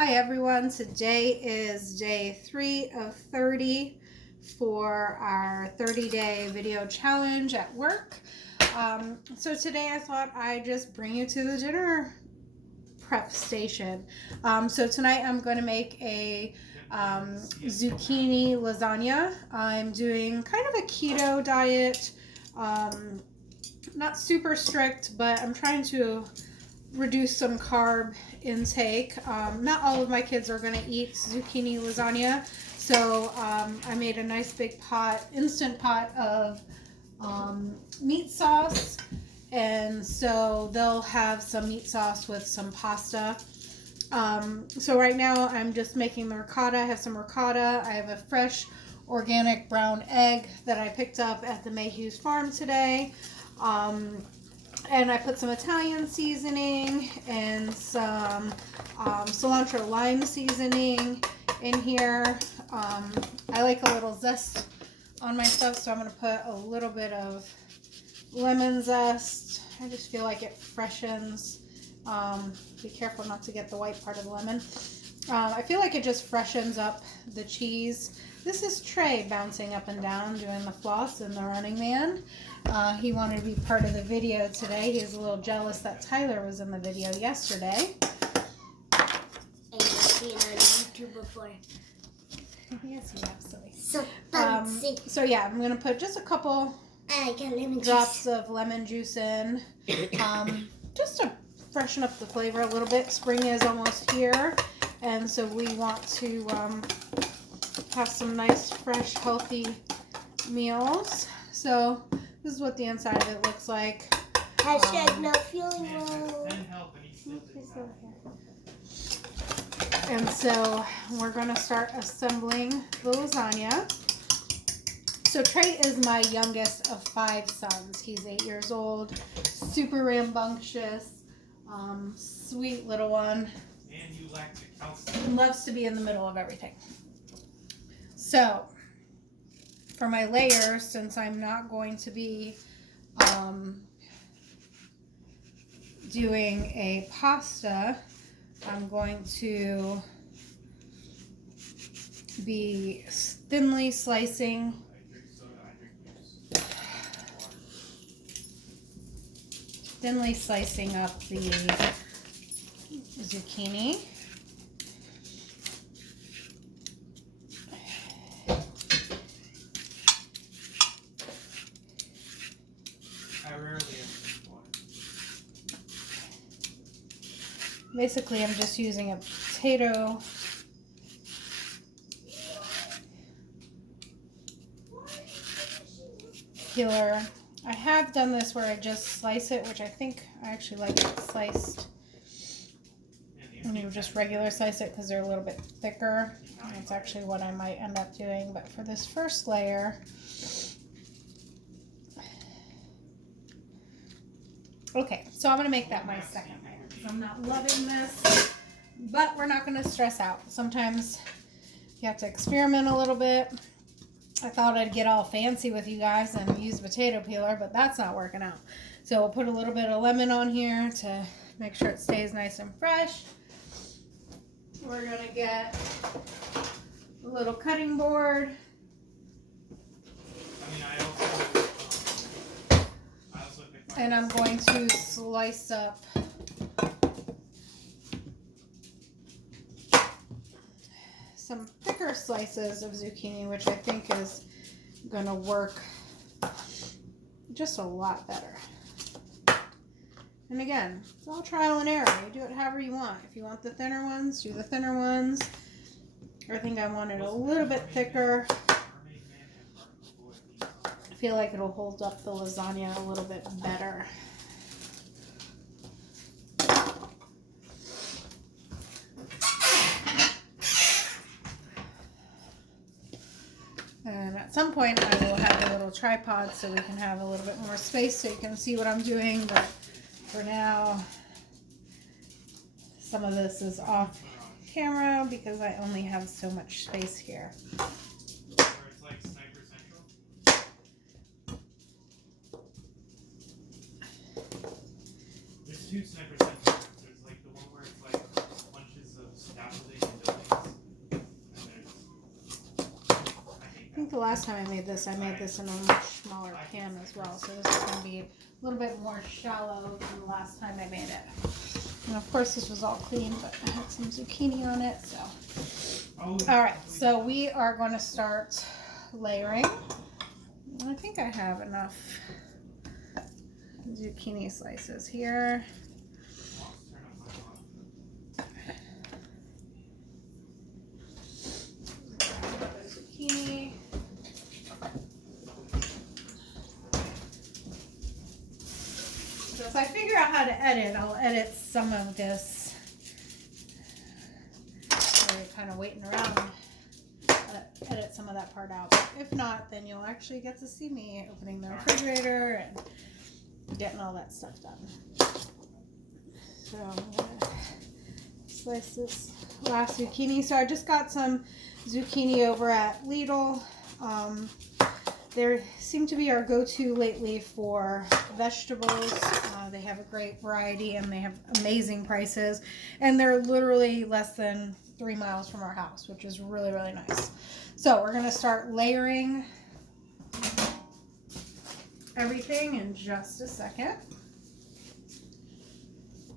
Hi everyone, today is day 3 of 30 for our 30-day video challenge at work. So today I thought I'd just bring you to the dinner prep station. So tonight I'm going to make a zucchini lasagna. I'm doing kind of a keto diet, not super strict, but I'm trying to reduce some carb intake. Not all of my kids are going to eat zucchini lasagna, so I made a nice big pot, instant pot of meat sauce, and so they'll have some meat sauce with some pasta. So right now I'm just making the ricotta. I have some ricotta. I have a fresh organic brown egg that I picked up at the Mayhew's farm today. And I put some Italian seasoning and some cilantro lime seasoning in here. I like a little zest on my stuff, so I'm going to put a little bit of lemon zest. I just feel like it freshens. Be careful not to get the white part of the lemon. I feel like it just freshens up the cheese. This is Trey bouncing up and down doing the floss in the Running Man. He wanted to be part of the video today. He's a little jealous that Tyler was in the video yesterday. And you've seen on YouTube before. Yes, you have, silly. So fancy. So yeah, I'm going to put just a couple drops of lemon juice in. Just to freshen up the flavor a little bit. Spring is almost here, and so we want to have some nice, fresh, healthy meals. So this is what the inside of it looks like. Hashtag not feeling well. And so we're going to start assembling the lasagna. So Trey is my youngest of 5 sons. He's 8 years old, super rambunctious, sweet little one. And you lack the calcium. Loves to be in the middle of everything. So for my layers, since I'm not going to be doing a pasta, I'm going to be thinly slicing up the zucchini. I rarely have water. Basically, I'm just using a potato peeler. I have done this where I just slice it, which I think I actually like it sliced. And you just regular slice it because they're a little bit thicker. That's actually what I might end up doing. But for this first layer, okay, so I'm going to make that my second layer because I'm not loving this, but we're not going to stress out. Sometimes you have to experiment a little bit. I thought I'd get all fancy with you guys and use potato peeler, but that's not working out. So we'll put a little bit of lemon on here to make sure it stays nice and fresh. We're going to get a little cutting board. And I'm going to slice up some thicker slices of zucchini, which I think is going to work just a lot better. And again, it's all trial and error. You do it however you want. If you want the thinner ones, do the thinner ones. I think I want it a little bit thicker. I feel like it'll hold up the lasagna a little bit better. And at some point I will have a little tripod so we can have a little bit more space so you can see what I'm doing, but for now some of this is off camera because I only have so much space here. There's two sniper centers. There's like the one where it's like bunches of scaffolding the last time I made this in a much smaller pan as well. So this is going to be a little bit more shallow than the last time I made it. And of course this was all clean, but I had some zucchini on it, so. All right, so we are going to start layering. I think I have enough zucchini slices here. Zucchini. So if I figure out how to edit, I'll edit some of this. So you're kind of waiting around. Edit some of that part out. But if not, then you'll actually get to see me opening the refrigerator and getting all that stuff done. So I'm gonna slice this last zucchini. So I just got some zucchini over at Lidl. They seem to be our go-to lately for vegetables. They have a great variety and they have amazing prices. And they're literally less than 3 miles from our house, which is really, really nice. So we're going to start layering everything in just a second.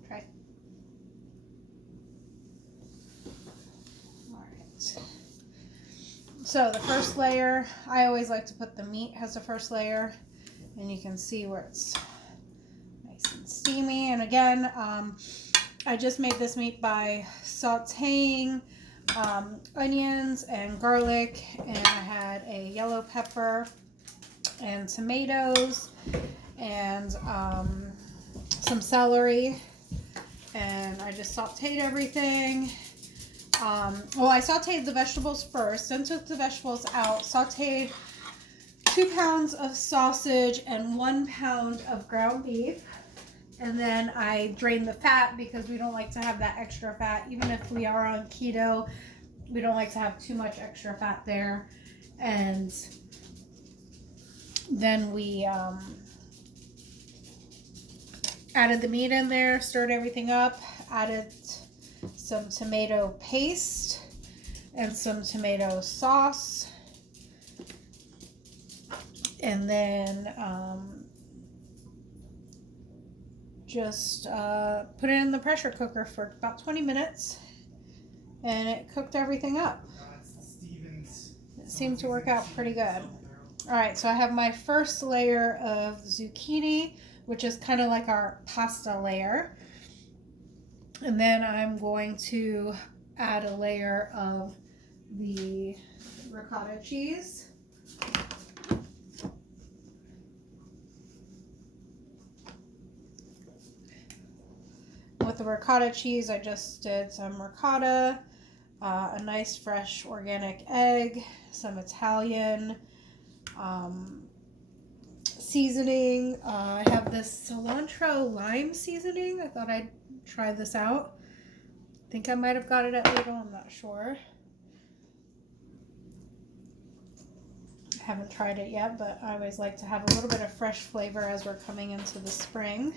Okay. All right. So the first layer, I always like to put the meat as the first layer, and you can see where it's nice and steamy. And again, I just made this meat by sauteing onions and garlic, and I had a yellow pepper and tomatoes and some celery, and I just sauteed everything. Well, I sauteed the vegetables first, then took the vegetables out, sauteed 2 pounds of sausage and 1 pound of ground beef. And then I drained the fat because we don't like to have that extra fat. Even if we are on keto, we don't like to have too much extra fat there. And then we added the meat in there, stirred everything up, added some tomato paste and some tomato sauce. And then just put it in the pressure cooker for about 20 minutes, and it cooked everything up. It seemed to work out pretty good. All right, so I have my first layer of zucchini, which is kind of like our pasta layer. And then I'm going to add a layer of the ricotta cheese. With the ricotta cheese, I just did some ricotta, a nice fresh organic egg, some Italian seasoning. I have this cilantro lime seasoning. I thought I'd try this out. I think I might have got it at Lidl, I'm not sure. I haven't tried it yet, but I always like to have a little bit of fresh flavor as we're coming into the spring.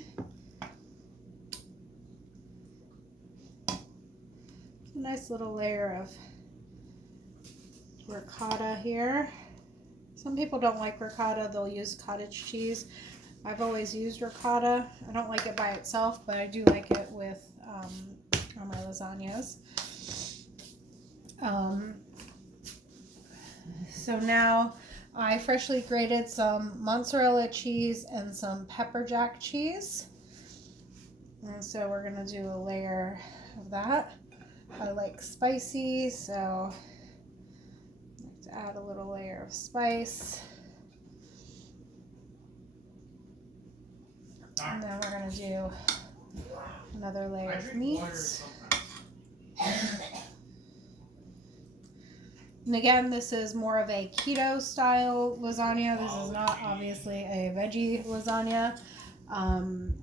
A nice little layer of ricotta here. Some people don't like ricotta, they'll use cottage cheese. I've always used ricotta. I don't like it by itself, but I do like it with on my lasagnas. So now I freshly grated some mozzarella cheese and some pepper jack cheese. And so we're going to do a layer of that. I like spicy, so I like to add a little layer of spice. And then we're going to do another layer of meat. And again, this is more of a keto style lasagna. This is not obviously a veggie lasagna. I'm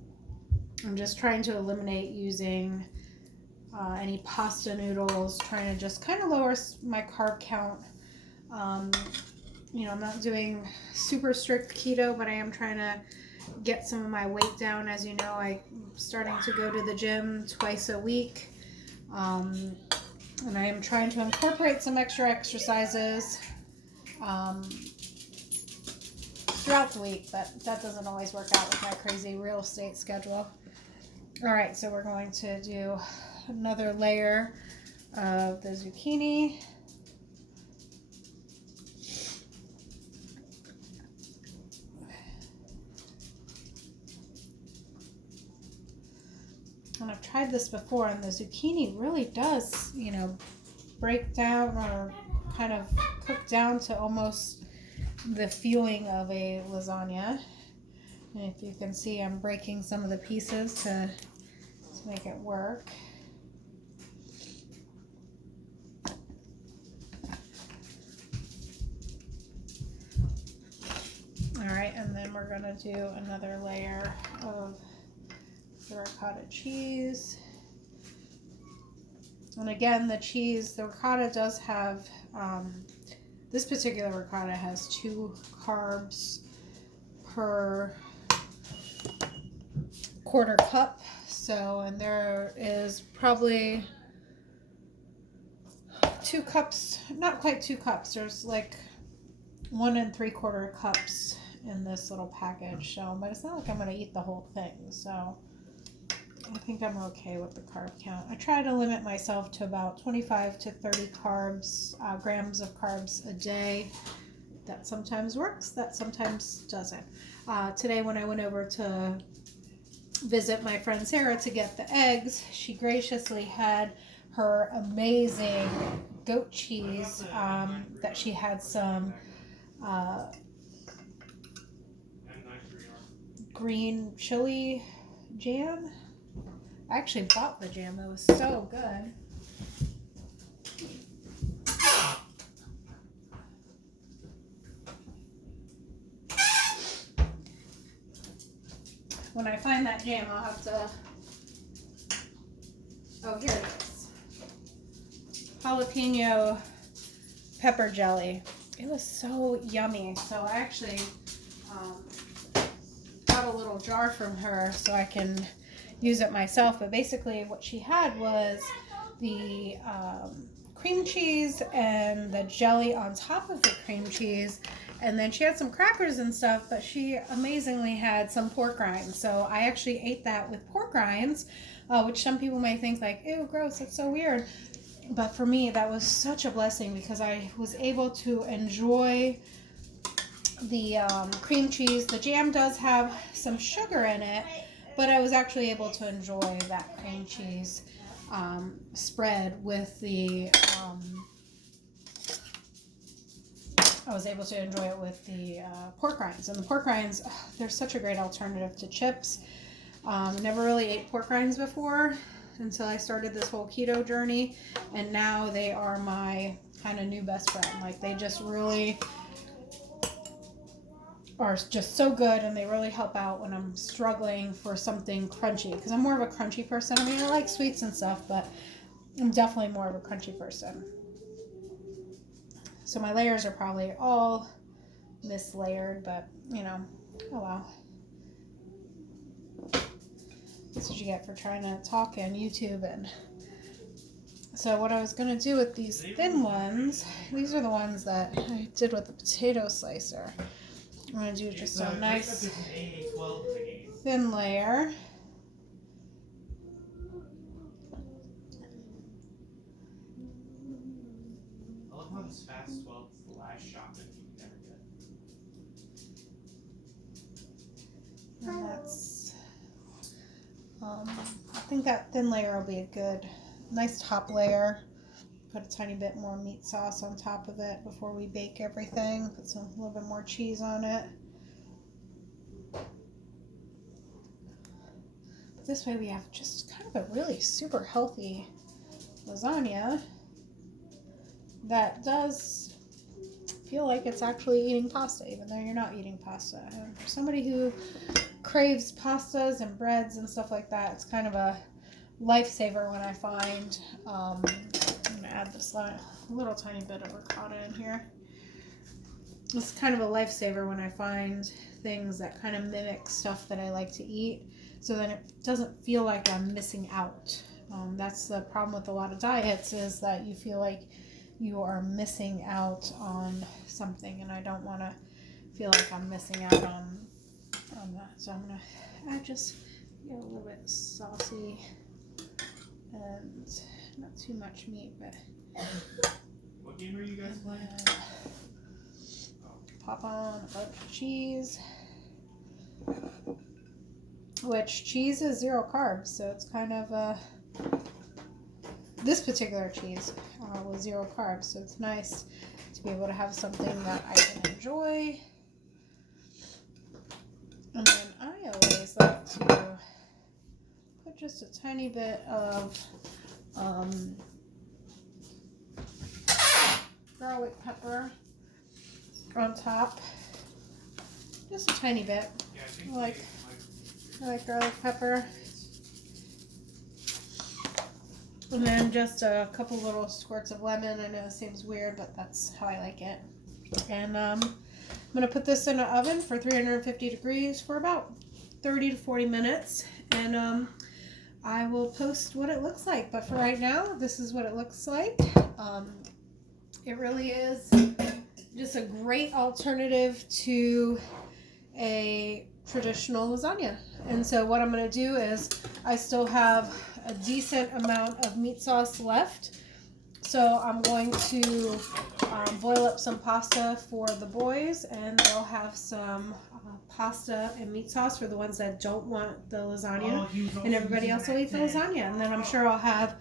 just trying to eliminate using any pasta noodles, trying to just kind of lower my carb count. You know, I'm not doing super strict keto, but I am trying to get some of my weight down. As you know, I'm starting to go to the gym twice a week. And I am trying to incorporate some extra exercises. throughout the week, but that doesn't always work out with my crazy real estate schedule. All right, so we're going to do another layer of the zucchini. And I've tried this before, and the zucchini really does, break down or kind of cook down to almost the feeling of a lasagna. And if you can see, I'm breaking some of the pieces to make it work. All right, and then we're gonna do another layer of the ricotta cheese. And again, the ricotta does have, this particular ricotta has 2 carbs per quarter cup. So, and there is probably 2 cups, not quite 2 cups. There's like 1 3/4 cups in this little package. So, but it's not like I'm going to eat the whole thing. So I think I'm okay with the carb count. I try to limit myself to about 25 to 30 grams of carbs a day. That sometimes works, that sometimes doesn't. Today when I went over to visit my friend Sarah to get the eggs, she graciously had her amazing goat cheese that she had some green chili jam. I actually bought the jam. It was so good. When I find that jam, I'll have to... Oh, here it is. Jalapeno pepper jelly. It was so yummy. So I actually got a little jar from her so I can use it myself. But basically what she had was the cream cheese and the jelly on top of the cream cheese. And then she had some crackers and stuff, but she amazingly had some pork rinds. So I actually ate that with pork rinds, which some people may think like, ew, gross, that's so weird. But for me, that was such a blessing because I was able to enjoy the cream cheese. The jam does have some sugar in it, but I was actually able to enjoy that cream cheese spread with the... I was able to enjoy it with the pork rinds. And the pork rinds, they're such a great alternative to chips. Never really ate pork rinds before until I started this whole keto journey. And now they are my kind of new best friend. Like, they just really are just so good, and they really help out when I'm struggling for something crunchy. Because I'm more of a crunchy person. I mean, I like sweets and stuff, but I'm definitely more of a crunchy person. So my layers are probably all mislayered, but, oh well. That's what you get for trying to talk on YouTube. And so what I was going to do with these thin ones, these are the ones that I did with the potato slicer. I'm going to do just a nice thin layer. I love how this fast 12 is the last shot that you can never get. And that's, I think that thin layer will be a good, nice top layer. Put a tiny bit more meat sauce on top of it before we bake everything. Put a little bit more cheese on it. But this way we have just kind of a really super healthy lasagna that does feel like it's actually eating pasta, even though you're not eating pasta. And for somebody who craves pastas and breads and stuff like that, it's kind of a lifesaver when I find, I'm going to add this little tiny bit of ricotta in here. It's kind of a lifesaver when I find things that kind of mimic stuff that I like to eat, so then it doesn't feel like I'm missing out. That's the problem with a lot of diets, is that you feel like you are missing out on something, and I don't want to feel like I'm missing out on that. So I'm gonna add just a little bit saucy and not too much meat, but What game are you guys playing? Pop on a bunch of cheese, which cheese is 0 carbs, so it's kind of this particular cheese was 0 carbs, so it's nice to be able to have something that I can enjoy. And then I always like to put just a tiny bit of garlic pepper on top, just a tiny bit. Yeah, I think I like garlic pepper. And then just a couple little squirts of lemon. I know it seems weird, but that's how I like it. And I'm going to put this in an oven for 350 degrees for about 30 to 40 minutes. And I will post what it looks like. But for right now, this is what it looks like. It really is just a great alternative to a traditional lasagna. And so what I'm going to do is I still have a decent amount of meat sauce left. So I'm going to boil up some pasta for the boys, and they'll have some pasta and meat sauce for the ones that don't want the lasagna, and everybody else will eat the lasagna. And then I'm sure I'll have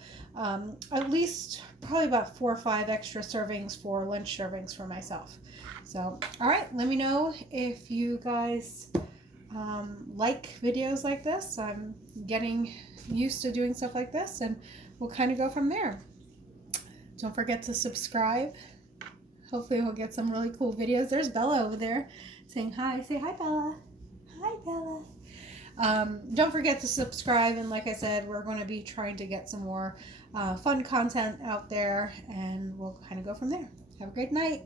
at least probably about 4 or 5 extra servings for lunch servings for myself. So, all right, let me know if you guys like videos like this. I'm getting used to doing stuff like this, and we'll kind of go from there. Don't forget to subscribe. Hopefully we'll get some really cool videos. There's Bella over there saying hi. Say hi, Bella. Hi, Bella. Don't forget to subscribe, and like I said, we're going to be trying to get some more fun content out there, and we'll kind of go from there. Have a great night.